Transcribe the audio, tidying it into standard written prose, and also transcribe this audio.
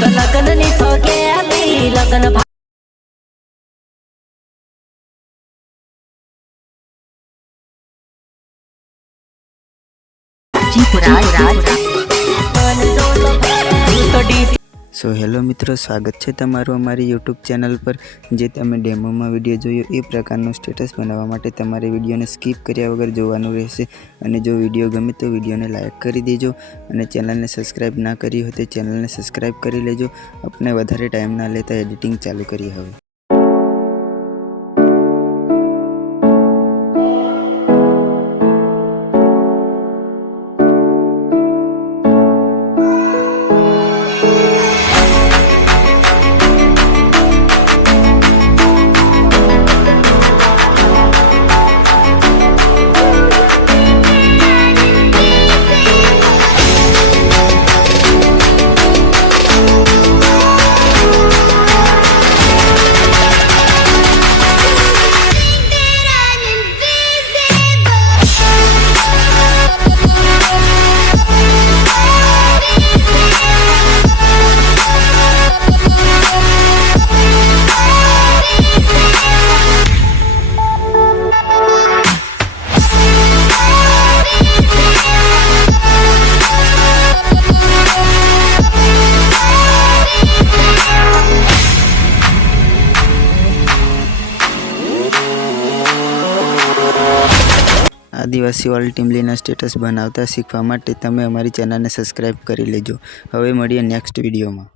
લગ્નની સોગેલી લગ્ન so hello મિત્રો, સ્વાગત છે તમારું અમારી યુટ્યુબ ચેનલ પર। જે તમે ડેમોમાં વિડીયો જોયો એ પ્રકારનું સ્ટેટસ બનાવવા માટે તમારે વિડીયોને સ્કીપ કર્યા વગર જોવાનું રહેશે। અને જો વિડીયો ગમે તો વિડીયોને લાઇક કરી દેજો અને ચેનલને સબસ્ક્રાઈબ ના કરી હોય તો ચેનલને સબસ્ક્રાઈબ કરી લેજો। આપણે વધારે ટાઈમ ના લેતા એડિટિંગ ચાલુ કરીએ હવે। આદિવાસી ઓલ ટીમલીના સ્ટેટસ બનાવતા શીખવા માટે તમે અમારી ચેનલને સબસ્ક્રાઈબ કરી લેજો। હવે મળીએ નેક્સ્ટ વિડીયોમાં।